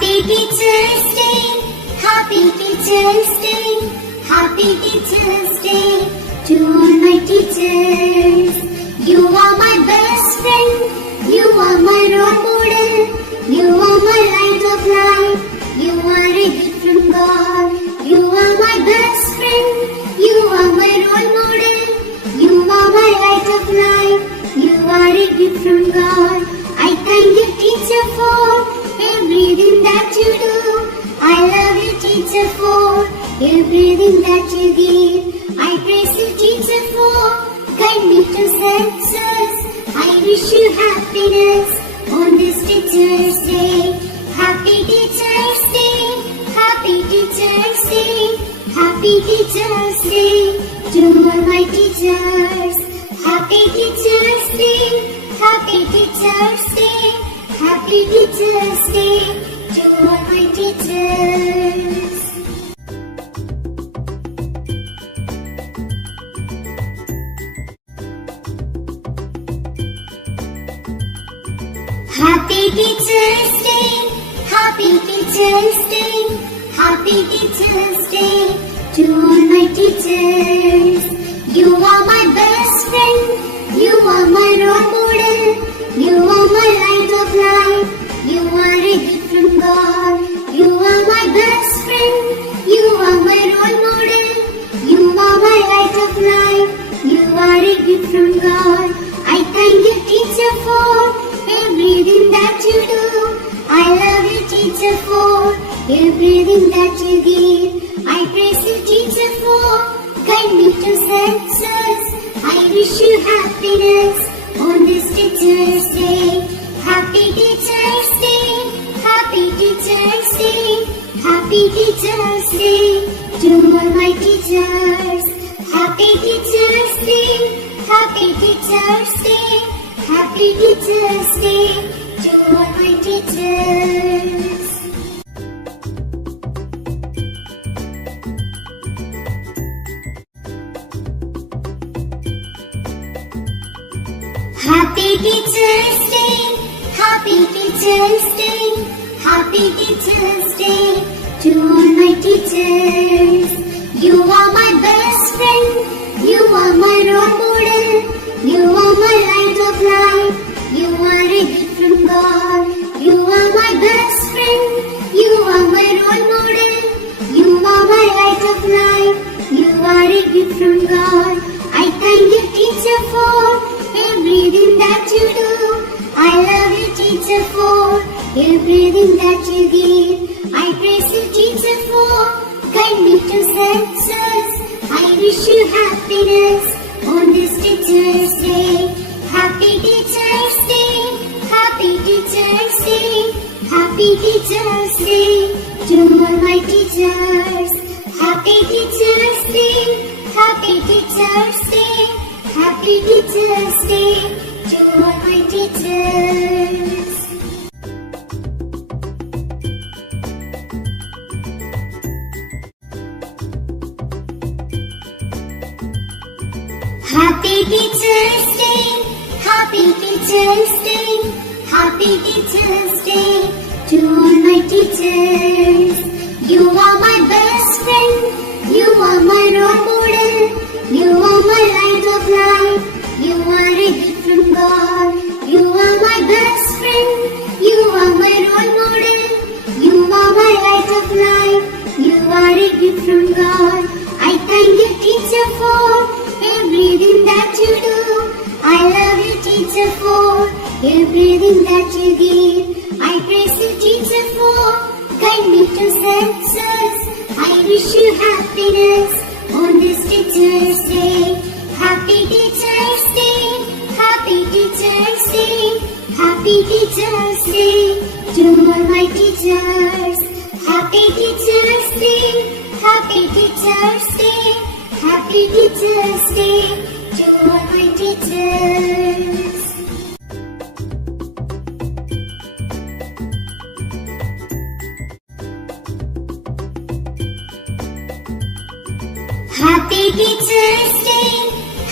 Happy Teacher's Day, Happy Teacher's Day, Happy Teacher's Day to all my teachers. You are my best friend, you are my role model, you are my light of life, you are a gift from God. You are my best friend, you are my role model, you are my light of life, you are a gift from God. I thank you, teacher, for everything that you do. I love you, teacher, for everything that you give. I praise you, teacher, for guide me to success. I wish you happiness on this Teacher's Day. Happy Teacher's Day, Happy Teacher's Day, Happy Teacher's Day to all my teachers. Happy Teacher's Day, Happy Teacher's Day, Happy Teacher's Day to all my teachers. Happy Teacher's Day, Happy Teacher's Day, Happy Teacher's Day to all my teachers. You are my best friend, you are my role model, you are my light of life, you are a gift from God. You are my best friend, you are my role model, you are my light of life, you are a gift from God. I thank you, teacher, for everything that you do. I love you, teacher, for everything that you give. I praise you, teacher, for guide me to success. I wish you happiness on this Teacher's Day. Happy Teacher's Day, Happy Teacher's Day, Happy Teacher's Day to all my teachers. Happy Teacher's Day, Happy Teacher's Day, Happy Teacher's Day to all my teachers. Happy Teacher's Day, Happy Teacher's Day, Happy Teacher's Day to all my teachers. You are my best friend, you are my role model, you are my light of life, you are a gift from God. You are my best friend, you are my role model, you are my light of life, you are a gift from God. I thank you, teacher, for everything that you do. I love you, teacher, for everything that you give. I praise you, teacher, for guide me to success. I wish you happiness on this Teacher's Day. Happy Teacher's Day, Happy Teacher's Day, Happy Teacher's Day to all my teachers. Happy Teacher's Day, Happy Teacher's Day, Happy Teacher's Day to all my teachers. Happy Teacher's Day, Happy Teacher's Day, Happy Teacher's Day to all my teachers. You are my best friend, you are my role model, you are my light of life, you are a gift from God. You are my best friend, you are my role model, you are my light of life, you are a gift from God. I thank you, teacher, for everything that you do. I love you, teacher, for everything that you give. I praise you, teacher, for guide me to success. I wish you happiness on this Teacher's Day. Happy Teacher's Day, Happy Teacher's Day, Happy Teacher's Day to all my teachers. Happy Teacher's Day, Happy Teacher's Day, Happy Teacher's Day to all my teachers. Happy Teacher's Day,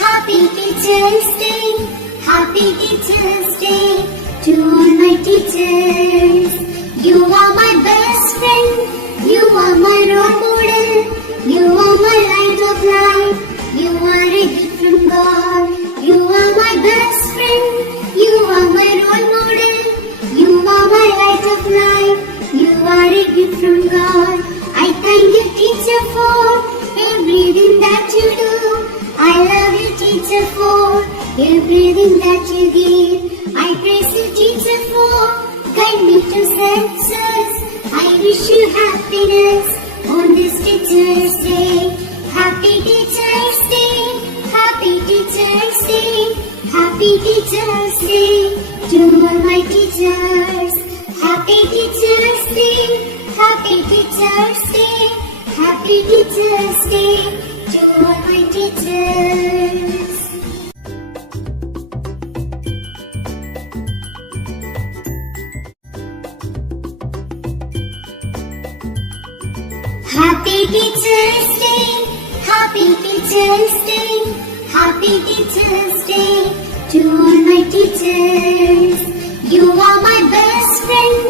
Happy Teacher's Day, Happy Teacher's Day to all my teachers. You are my best You are my light of life. You are a gift from God. You are my best friend. You are my role model. You are my light of life. You are a gift from God. I thank you, teacher, for everything that you do. I love you, teacher, for everything that you give. I praise you, teacher, for guide me to success. I wish you happiness on this Teacher's Day. Happy Teacher's Day. Happy Teacher's Day. Happy Teacher's Day to all my teachers. Happy Teacher's Day. Happy Teacher's Day. Happy Teacher's Day to all my teachers. Happy Teacher's Day. Happy Teacher's Day. Happy Teacher's Day to all my teachers. You are my best friend.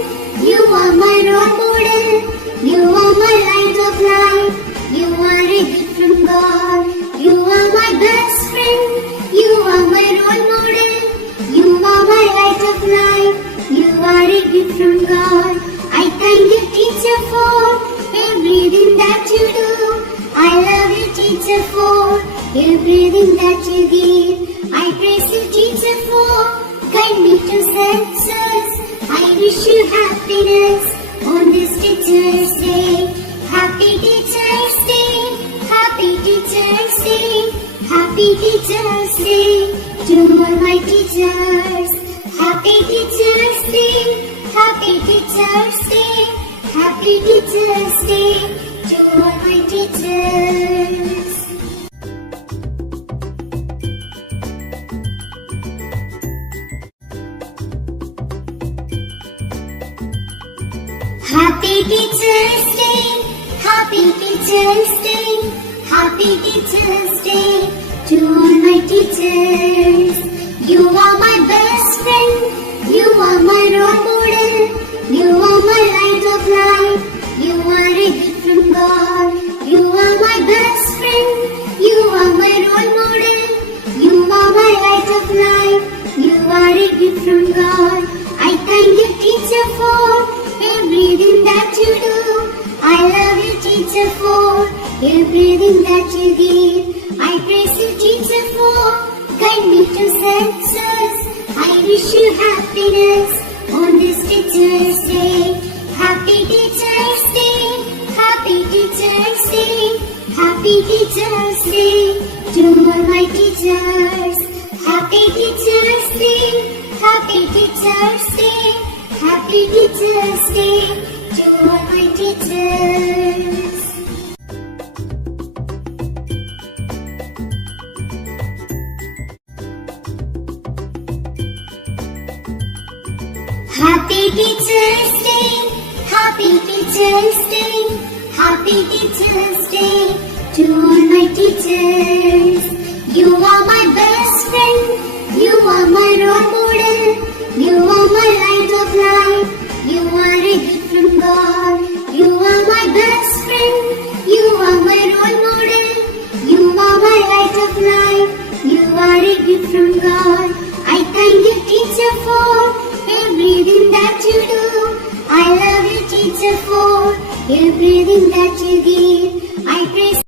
You are my role model. You are my light of life. You are a gift from God. You are my best friend. You are my role model. You are my light of life. You are a gift from God. I thank you, teacher, for everything that you do. I love you, teacher, for everything that you give. I praise you, teacher, for guide me to success. I wish you happiness on this Teacher's Day. Happy Teacher's Day. Happy Teacher's Day. Happy Teacher's Day to all my teachers. Happy Teacher's Day. Happy Teacher's Day. Happy Teacher's Day to all my teachers. Happy Teacher's Day. Happy Teacher's Day. Happy Teacher's Day to all my teachers. You are my best friend. You are my role model. You are my light of life. You are a gift from God. You are my best friend. You are my role model. You are my light of life. You are a gift from God. I thank you, teacher, for everything that you do. I love you, teacher, for everything that you give. I praise you, teacher, for guide me to success. I wish you happiness on this Teacher's Day. Happy Teacher's Day. Happy Teacher's Day. Happy Teacher's Day to all my teachers. Happy Teacher's Day. Happy Teacher's Day. Happy Teacher's Day to all my teachers. Happy Teacher's Day. Happy Teacher's Day. Happy Teacher's Day to all my teachers. You are my best friend. You are my role model. You are my light of life. You are a gift from God. You are my best friend. You are my role model. You are my light of life. You are a gift from God. I thank you, teacher, for everything that you do. I love you, teacher, for everything that you give.